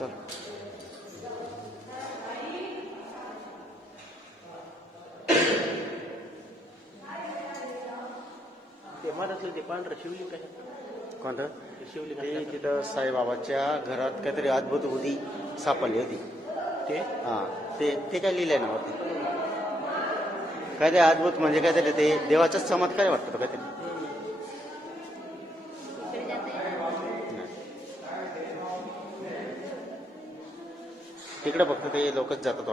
चल. ते असेल ते पांढरं शिवलिंग काय? कोणतं? शिवलिंग ते. तिथं साईबाबाच्या घरात काहीतरी अद्भुत होती सापडली होती. ते? हा ते ते काय लिहिलंय ना वरती? काय ते अद्भुत म्हणजे काहीतरी ते देवाचाच चमत्कार वाटतं काहीतरी. तिकडे फक्त ते लोकच जातात